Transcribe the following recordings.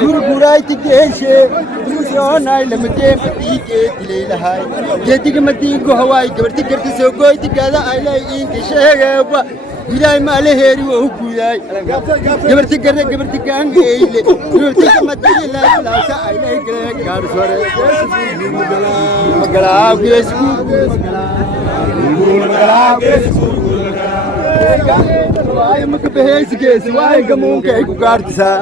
gurguray tigeeshe musoonay lamadee madiige dilaylahay geediga madiigo hawaay gabarti garti soo gooyti gada aylay inka sheegaba ilaahay maalaheeri wuu guuday gabarti garre gabarti gaangeyle gabarti kamadiila laasa aylay gaar sore magalaa geesku waay maka beheys gees waay gamuunka ay ku gaartisaa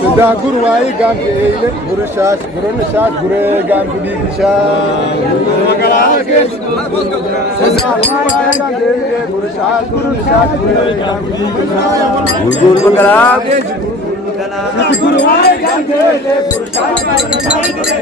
Sudah guru wae gang ele guru shas gure gang di disha magala ke sudah guru wae gang ele guru shas gure gang di disha guru magala ke guru wae gang ele guru shas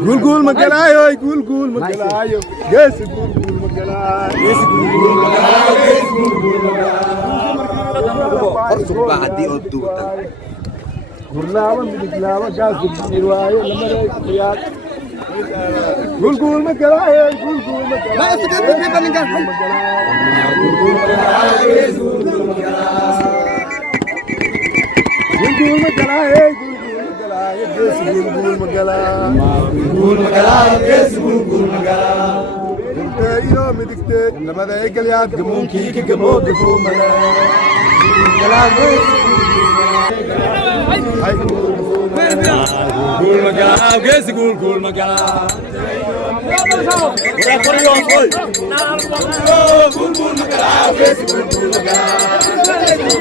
Gul magalayo, gul magalayo. Yes, gul magalayo. Yes, gul magalayo. Yes, gul magalayo. Horta baadi oo duutan. Gurlawan biglawan gas dirwayo lamaray qiyaad. Gul magalayo, gul magalayo. Ma isku dib baninkan. Gul magalayo, yes, gul magalayo. Gul magalayo. Gul magalayo, yes, gul magalayo. Iyo midigte labada ay galyaad gamuunkii ka gabo gafo magalayo. Gul magalayo, yes, gul magalayo. Ora por yo hoy. Gul magalayo, yes, gul magalayo.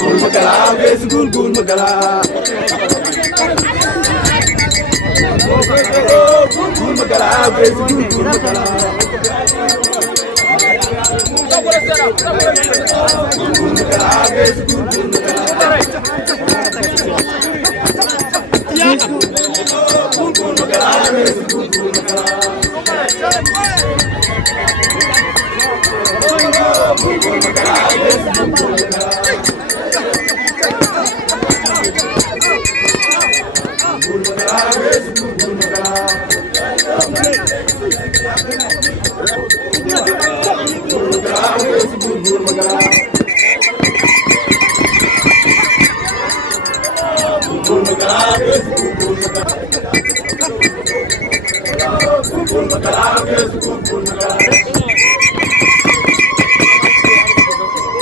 Gul magalayo, yes, gul magalayo. Gul magalayo, yes, gul magalayo. Gul magalayo, yes, gul magalayo.